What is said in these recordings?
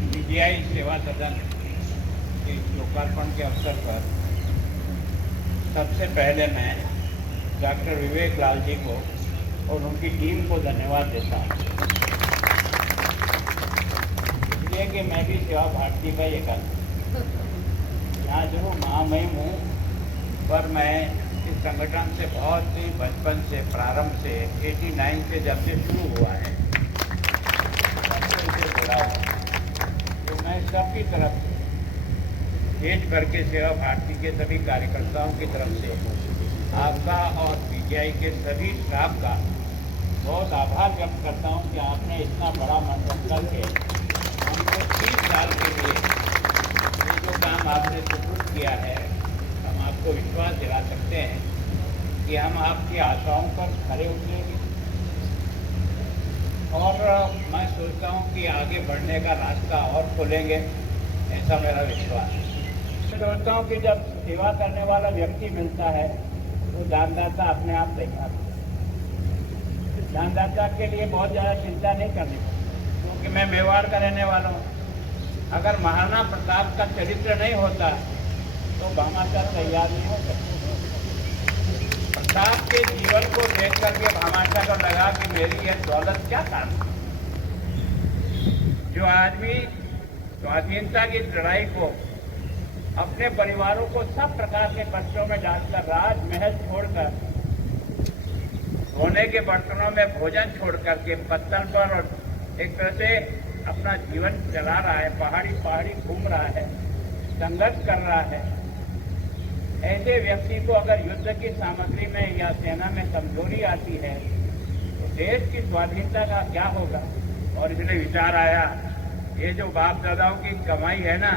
PGI सेवा सदन के लोकार्पण के अवसर पर सबसे पहले मैं डॉक्टर विवेक लाल जी को और उनकी टीम को धन्यवाद देता हूँ, इसलिए कि मैं भी सेवा भारती का एक यहाँ जरूर महामहिम हूँ, पर मैं इस संगठन से बहुत ही बचपन से प्रारंभ से 89 से जब से शुरू हुआ है तब से इसे जुड़ा हूँ। तो मैं सबकी तरफ से देश भर के सेवा भारती के सभी कार्यकर्ताओं की तरफ से आपका और पीजीआई के सभी स्टाफ का बहुत आभार व्यक्त करता हूं कि आपने इतना बड़ा मंथन करके हमको 30 साल के लिए ये जो काम आपने सुपुर्द किया है, हम आपको विश्वास दिला सकते हैं कि हम आपकी आशाओं पर खरे उतरेंगे और मैं सोचता हूं कि आगे बढ़ने का रास्ता और खोलेंगे, ऐसा मेरा विश्वास है। मैं सोचता हूं कि जब सेवा करने वाला व्यक्ति मिलता है तो दानदाता अपने आप तैयार होता है। दानदाता के लिए बहुत ज़्यादा चिंता नहीं करनी पड़ती, क्योंकि मैं मेवाड़ का रहने वाला हूँ। अगर महाराणा प्रताप का चरित्र नहीं होता तो भामाशाह तैयार नहीं हो सकते। प्रताप के जीवन को देख करके भामाशाह को लगा कि मेरी यह दौलत क्या काम। जो आदमी स्वाधीनता की लड़ाई को अपने परिवारों को सब प्रकार के कष्टों में डालकर राजमहल छोड़कर सोने के बर्तनों में भोजन छोड़ करके पत्तल पर और एक तरह से अपना जीवन चला रहा है, पहाड़ी पहाड़ी घूम रहा है, संघर्ष कर रहा है, ऐसे व्यक्ति को अगर युद्ध की सामग्री में या सेना में कमजोरी आती है तो देश की स्वाधीनता का क्या होगा। और इसलिए विचार आया, ये जो बाप दादाओं की कमाई है ना,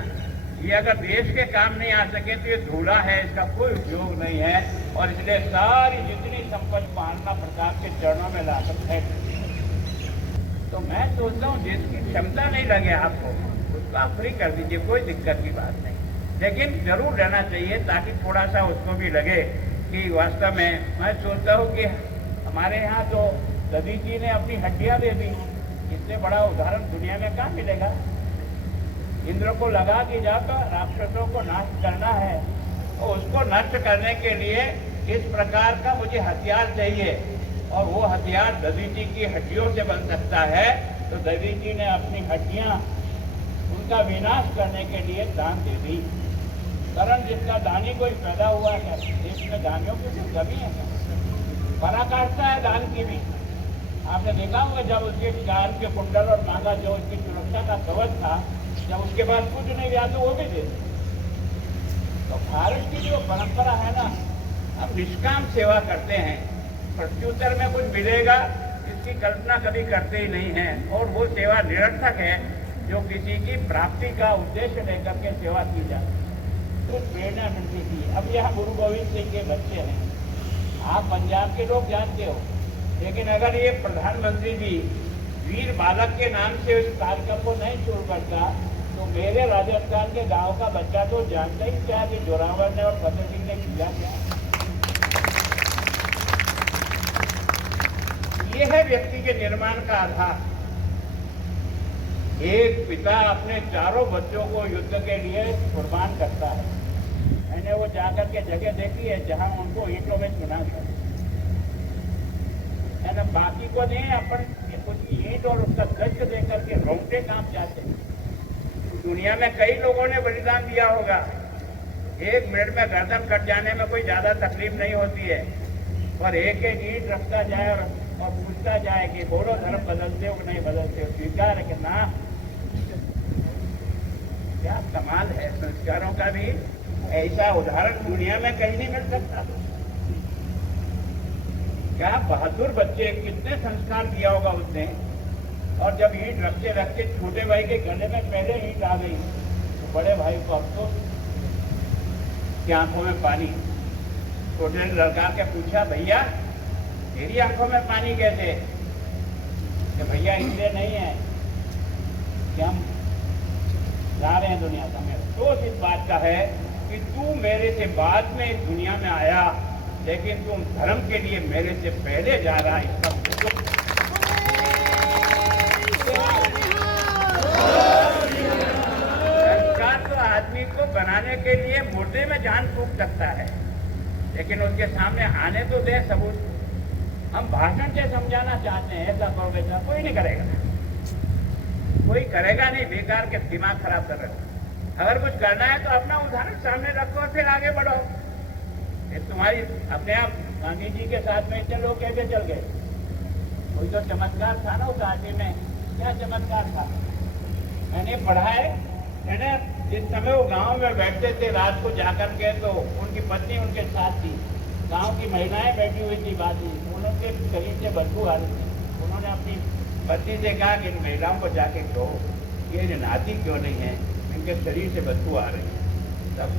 ये अगर देश के काम नहीं आ सके तो ये धूला है, इसका कोई उपयोग नहीं है। और इसलिए सारी जितनी संपत्ति महाराणा प्रताप के चरणों में ला सकते हैं। तो मैं सोचता हूँ जिसकी क्षमता नहीं लगे आपको, उसको आप फ्री कर दीजिए, कोई दिक्कत की बात नहीं, लेकिन जरूर रहना चाहिए ताकि थोड़ा सा उसको भी लगे कि वास्तव में। मैं सोचता हूँ कि हमारे यहाँ तो दधी जी ने अपनी हड्डियाँ दे दी, इससे बड़ा उदाहरण दुनिया में कहाँ मिलेगा। इंद्र को लगा कि जाकर राक्षसों को नष्ट करना है, और उसको नष्ट करने के लिए इस प्रकार का मुझे हथियार चाहिए, और वो हथियार दधी जी की हड्डियों से बन सकता है। तो दधी जी ने अपनी हड्डियां उनका विनाश करने के लिए दान दे दी। कारण जिसका दानी कोई पैदा हुआ है, देश में दानियों की कोई कमी है, पराकाष्ठा है दान की भी। आपने देखा होगा जब उसके कान के कुंडल और मांगा जो उसकी सुरक्षा का कवच था, जब उसके बाद कुछ नहीं दिया तो वो भी दे। तो भारत की जो परंपरा है ना, हम निष्काम सेवा करते हैं, प्रत्युत्तर में कुछ मिलेगा इसकी कल्पना कभी करते ही नहीं है, और वो सेवा निरर्थक है जो किसी की प्राप्ति का उद्देश्य लेकर के सेवा की जाए तो प्रेरणा मिलती थी। अब यहाँ गुरु गोविंद सिंह के बच्चे हैं, आप पंजाब के लोग जानते हो, लेकिन अगर ये प्रधानमंत्री भी वीर बालक के नाम से उस कार्यक्रम को नहीं शुरू करता तो मेरे राजस्थान के गांव का बच्चा तो जानता ही क्या कि जोरावर ने और फतेह सिंह ने किया क्या। ये है व्यक्ति के निर्माण का आधार। एक पिता अपने चारों बच्चों को युद्ध के लिए कुर्बान करता है। मैंने वो जाकर के जगह देखी है जहां उनको ईंटों में चुना गया है ना, बाकी को नहीं, अपन कुछ ईंट और उसका गज देकर के रोंगटे कांप जाते हैं। दुनिया में कई लोगों ने बलिदान दिया होगा, 1 मिनट में गर्दन कट जाने में कोई ज्यादा तकलीफ नहीं होती है, पर एक एक ईंट रखता जाए और पूछता जाए कि बोलो धर्म बदलते हो कि नहीं बदलते हो, स्वीकार है कि ना। क्या कमाल है संस्कारों का भी, ऐसा उदाहरण दुनिया में कहीं नहीं मिल सकता। क्या बहादुर बच्चे, कितने संस्कार दिया होगा उसने। और जब ईंट रखते रखते छोटे भाई के गले में पहले ईंट आ गई तो बड़े भाई को अफसोस कि आंखों में पानी। छोटे ने लड़का के पूछा, भैया तेरी आंखों में पानी कैसे? कि भैया इसलिए नहीं है कि हम जा रहे हैं दुनिया का। मैं अफसोस इस बात का है कि तू मेरे से बाद में इस दुनिया में आया, लेकिन तुम धर्म के लिए मेरे से पहले जा रहा है। इसका करने के लिए मुर्दे में जान फूंक सकता है, लेकिन उसके सामने आने तो दे सबूत। हम भाषण से समझाना चाहते हैं ऐसा करो वैसा, कोई नहीं करेगा, कोई करेगा नहीं, बेकार के दिमाग खराब कर रहे हो। अगर कुछ करना है तो अपना उदाहरण सामने रखो और फिर आगे बढ़ो। ये तुम्हारी अपने आप गांधी जी के साथ में इतने लोग कैसे चल गए? कोई तो चमत्कार था ना उस आदमी में, क्या चमत्कार था? मैंने पढ़ा है ना, जिस समय वो गांव में बैठते थे रात को जाकर के, तो उनकी पत्नी उनके साथ थी, गांव की महिलाएं बैठी हुई थी, बात उनके शरीर से बदबू आ रही थी। उन्होंने अपनी पत्नी से कहा कि इन महिलाओं को जाके कहो ये नहाती क्यों नहीं है, इनके शरीर से बदबू आ रही है। तब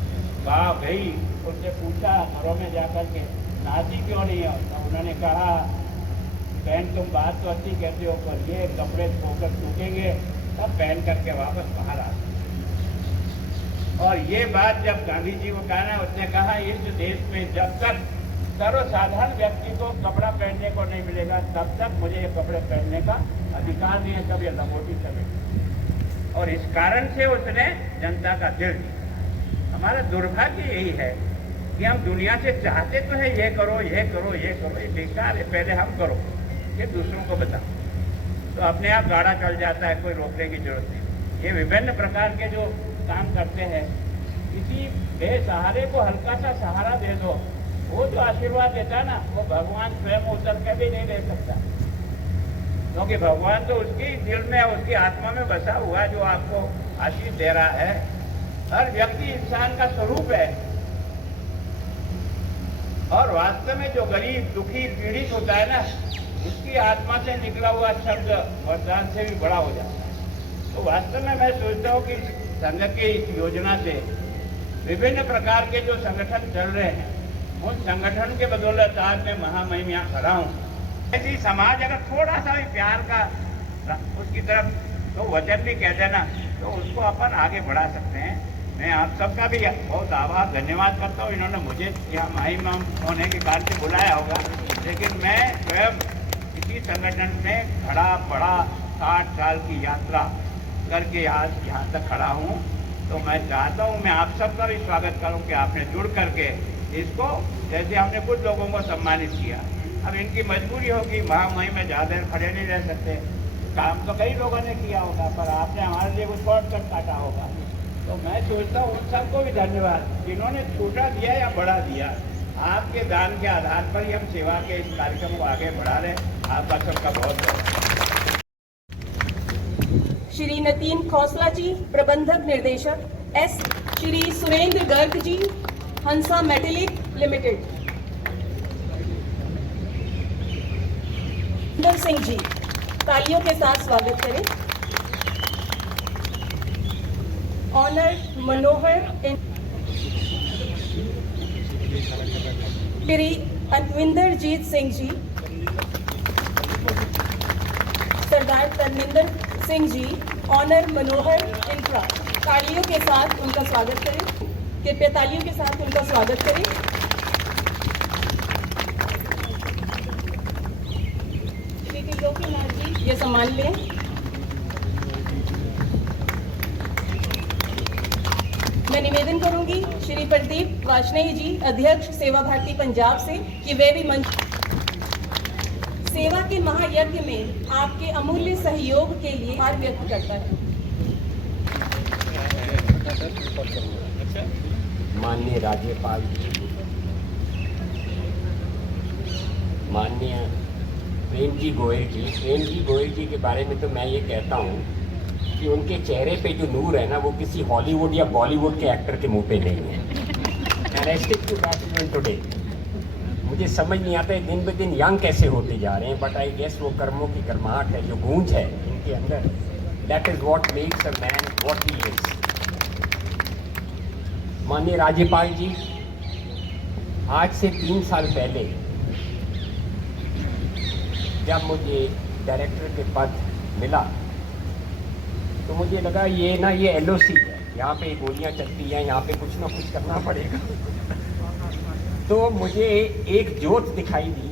कहा गई, उससे पूछा घरों में जाकर के नहाती क्यों नहीं है, तो उन्होंने कहा बहन तुम बात तो अच्छी कहते हो, पर ये कपड़े धोकर सूखेंगे तब पहन करके वापस बाहर आ। और ये बात जब गांधी जी को कहा ना, उसने कहा इस देश में जब तक सर्वसाधारण व्यक्ति को कपड़ा पहनने को नहीं मिलेगा तब तक मुझे ये कपड़े पहनने का अधिकार नहीं है, तब ये लंगोटी चले। और इस कारण से उसने जनता का दिल जीता। हमारा दुर्भाग्य यही है कि हम दुनिया से चाहते तो है ये करो ये करो ये करो, ये बेकार है, पहले हम करो ये दूसरों को बताओ, तो अपने आप गाड़ा चल जाता है, कोई रोकने की जरूरत नहीं। ये विभिन्न प्रकार के जो काम करते हैं, किसी बेसहारे को हल्का सा सहारा दे दो, वो जो आशीर्वाद देता है ना, वो भगवान स्वयं उतर के भी नहीं दे सकता, क्योंकि भगवान तो उसकी दिल में उसकी आत्मा में बसा हुआ जो आपको आशीष दे रहा है। हर व्यक्ति इंसान का स्वरूप है, और वास्तव में जो गरीब दुखी पीड़ित होता है ना, उसकी आत्मा से निकला हुआ शब्द वरदान से भी बड़ा हो जाता है। तो वास्तव में मैं सोचता हूँ कि संघ की इस योजना से विभिन्न प्रकार के जो संगठन चल रहे हैं, उन संगठन के बदौलत आज मैं महामहिम यहाँ खड़ा हूँ। ऐसी समाज अगर थोड़ा सा भी प्यार का उसकी तरफ तो वचन भी कह देना, तो उसको अपन आगे बढ़ा सकते हैं। मैं आप सबका भी बहुत आभार धन्यवाद करता हूँ, इन्होंने मुझे यहाँ महिम होने के कारण से बुलाया होगा, लेकिन मैं स्वयं इसी संगठन में खड़ा बड़ा 60 साल की यात्रा करके आज यहाँ तक खड़ा हूँ। तो मैं चाहता हूँ मैं आप सबका भी स्वागत करूँ कि आपने जुड़ करके इसको, जैसे हमने कुछ लोगों को सम्मानित किया, अब इनकी मजबूरी होगी महामहिम में ज़्यादा देर खड़े नहीं रह सकते, काम तो कई लोगों ने किया होगा, पर आपने हमारे लिए कुछ शॉर्टकट काटा होगा। तो मैं सोचता हूँ उन सबको भी धन्यवाद जिन्होंने छोटा दिया या बड़ा दिया, आपके दान के आधार पर ही हम सेवा के इस कार्यक्रम को आगे बढ़ा रहे। आपका सबका बहुत बहुत। श्री नतीन खौसला जी, प्रबंधक निर्देशक एस। श्री सुरेंद्र गर्ग जी, हंसा मेटेलिक लिमिटेड। सुंदर सिंह जी, तालियों के साथ स्वागत करें। ऑनर मनोहर श्री अनविंदर जीत सिंह जी, सरदार तनविंदर सिंह जी, ऑनर मनोहर इंफ्रा। तालियों के साथ उनका स्वागत करें, कृपया तालियों के साथ उनका स्वागत करें। श्री त्रिलोकीनाथ जी, ये सम्मान लें। मैं निवेदन करूंगी श्री प्रदीप वाजपेयी जी, अध्यक्ष सेवा भारती पंजाब से, कि वे भी मंच सेवा के महायज्ञ में आपके अमूल्य सहयोग के लिए आभार व्यक्त करता है। माननीय राज्यपाल जी, माननीय प्रेम जी गोयल जी के बारे में तो मैं ये कहता हूँ कि उनके चेहरे पे जो नूर है ना, वो किसी हॉलीवुड या बॉलीवुड के एक्टर के मुंह पे नहीं है। And I stick to that even today. मुझे समझ नहीं आता है दिन ब दिन यंग कैसे होते जा रहे हैं, बट आई गेस वो कर्मों की गर्माहट है, जो गूंज है इनके अंदर, that is what makes a man what he is. माननीय राज्यपाल जी, आज से 3 साल पहले जब मुझे डायरेक्टर के पद मिला, तो मुझे लगा ये LOC है, यहाँ पे गोलियाँ चलती हैं, यहाँ पे कुछ ना कुछ करना पड़ेगा। तो मुझे एक जोत दिखाई दी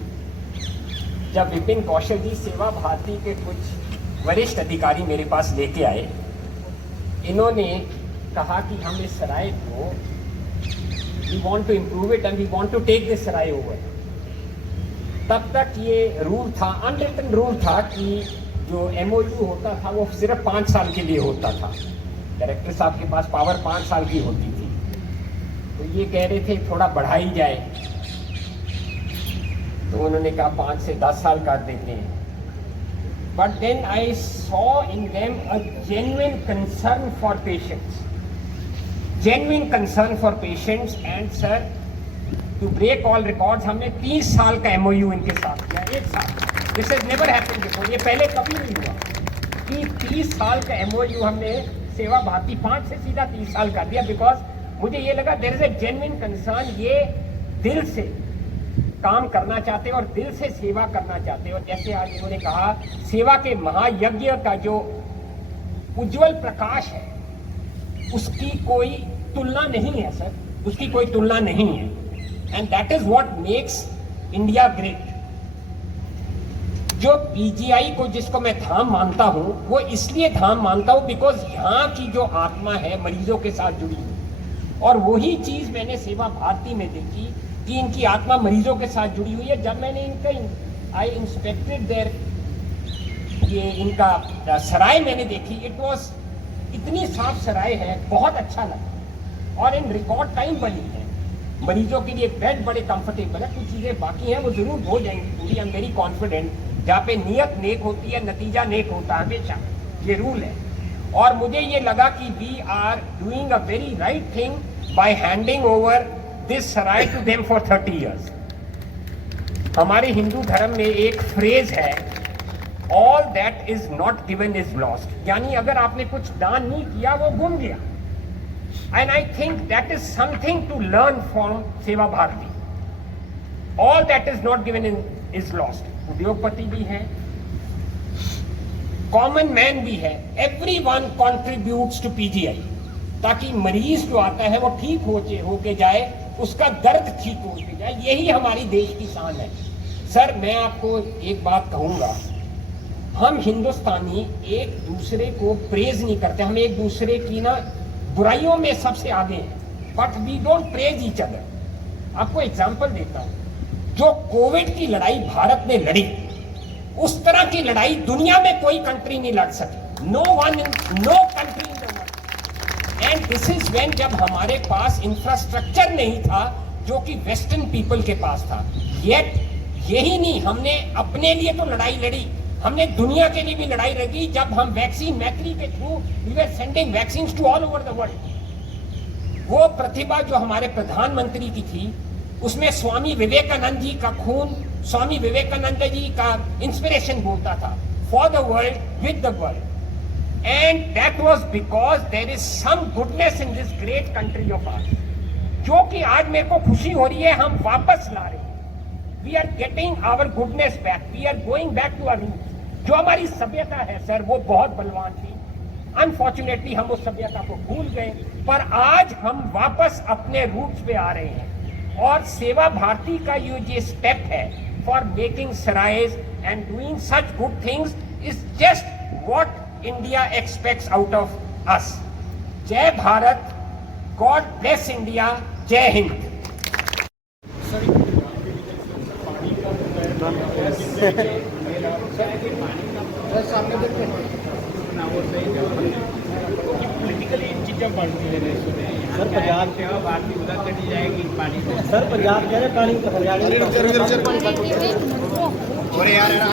जब विपिन कौशल जी सेवा भारती के कुछ वरिष्ठ अधिकारी मेरे पास लेके आए। इन्होंने कहा कि हम इस सराय को we want to improve it and we want to take this sarai over. तब तक ये रूल था, अनरिटन रूल था कि जो MOU होता था वो सिर्फ 5 साल के लिए होता था। डायरेक्टर साहब के पास पावर 5 साल की होती थी, तो ये कह रहे थे थोड़ा बढ़ाई जाए, तो उन्होंने कहा 5 से 10 साल कर देते हैं। But then I saw in them a genuine concern for patients, and sir, to break all records, हमने 30 साल का MOU इनके साथ किया, 1 साल। This has never happened before, ये पहले कभी नहीं हुआ कि 30 साल का MOU हमने सेवा भारती 5 से सीधा 30 साल कर दिया, बिकॉज मुझे ये लगा there is a genuine concern, ये दिल से काम करना चाहते और दिल से सेवा करना चाहते। और जैसे आज उन्होंने कहा, सेवा के महायज्ञ का जो उज्जवल प्रकाश है उसकी कोई तुलना नहीं है सर, उसकी कोई तुलना नहीं है। And that is what makes India great. जो PGI को जिसको मैं धाम मानता हूं, वो इसलिए धाम मानता हूं बिकॉज यहाँ की जो आत्मा है मरीजों के साथ जुड़ी हुई, और वही चीज मैंने सेवा भारती में देखी कि इनकी आत्मा मरीजों के साथ जुड़ी हुई है। जब मैंने इनका आई इंस्पेक्टेड देयर, ये इनका सराय मैंने देखी, इट वाज इतनी साफ सराय है, बहुत अच्छा लगा, और इन रिकॉर्ड टाइम बनी है। मरीजों के लिए बेड बड़े कंफर्टेबल है, कुछ चीजें बाकी हैं वो जरूर हो जाएंगी पूरी, आई एम वेरी कॉन्फिडेंट। जहाँ पे नियत नेक होती है नतीजा नेक होता है हमेशा, ये रूल है। और मुझे ये लगा कि we are doing a very right thing by handing over this sarai to them for 30 years। हमारे हिंदू धर्म में एक फ्रेज है, all that is not given is lost, यानी अगर आपने कुछ दान नहीं किया वो गुम गया। And I think that is something to learn from Seva Bharati. All that is not given is lost. उद्योगपति भी हैं, कॉमन मैन भी है, एवरीवन कंट्रीब्यूट्स टू PGI, ताकि मरीज जो आता है वो ठीक होके जाए, उसका दर्द ठीक होके जाए। यही हमारी देश की शान है। सर मैं आपको एक बात कहूंगा, हम हिंदुस्तानी एक दूसरे को प्रेज नहीं करते, हम एक दूसरे की ना बुराइयों में सबसे आगे हैं, but we don't praise each other. आपको एग्जांपल देता हूं, जो कोविड की लड़ाई भारत ने लड़ी, उस तरह की लड़ाई दुनिया में कोई कंट्री नहीं लड़ सकी, no country in the world. And this is when, जब हमारे पास इंफ्रास्ट्रक्चर नहीं था जो कि वेस्टर्न पीपल के पास था। येट यही नहीं, हमने अपने लिए तो लड़ाई लड़ी, हमने दुनिया के लिए भी लड़ाई लड़ी। जब हम वैक्सीन मैत्री के through we were sending vaccines to all over the world. वो प्रतिभा जो हमारे प्रधानमंत्री की थी, उसमें स्वामी विवेकानंद जी का खून, स्वामी विवेकानंद जी का इंस्पिरेशन बोलता था, for the world with the world. And that was because there is some goodness in this great country of ours, जो कि आज मेरे को खुशी हो रही है हम वापस ला रहे हैं। We are getting our goodness back, we are going back to our roots. जो हमारी सभ्यता है सर, वो बहुत बलवान थी, अनफॉर्चुनेटली हम उस सभ्यता को भूल गए, पर आज हम वापस अपने रूट्स पे आ रहे हैं। और सेवा भारती का ये स्टेप है for making sacrifice and doing such good things is just what India expects out of us. Jai Bharat, God bless India, जय हिंद। सर पंजाब सेवा भारती उधर चली जाएगी पानी से। सर पंजाब कह रहे पानी हरियाणा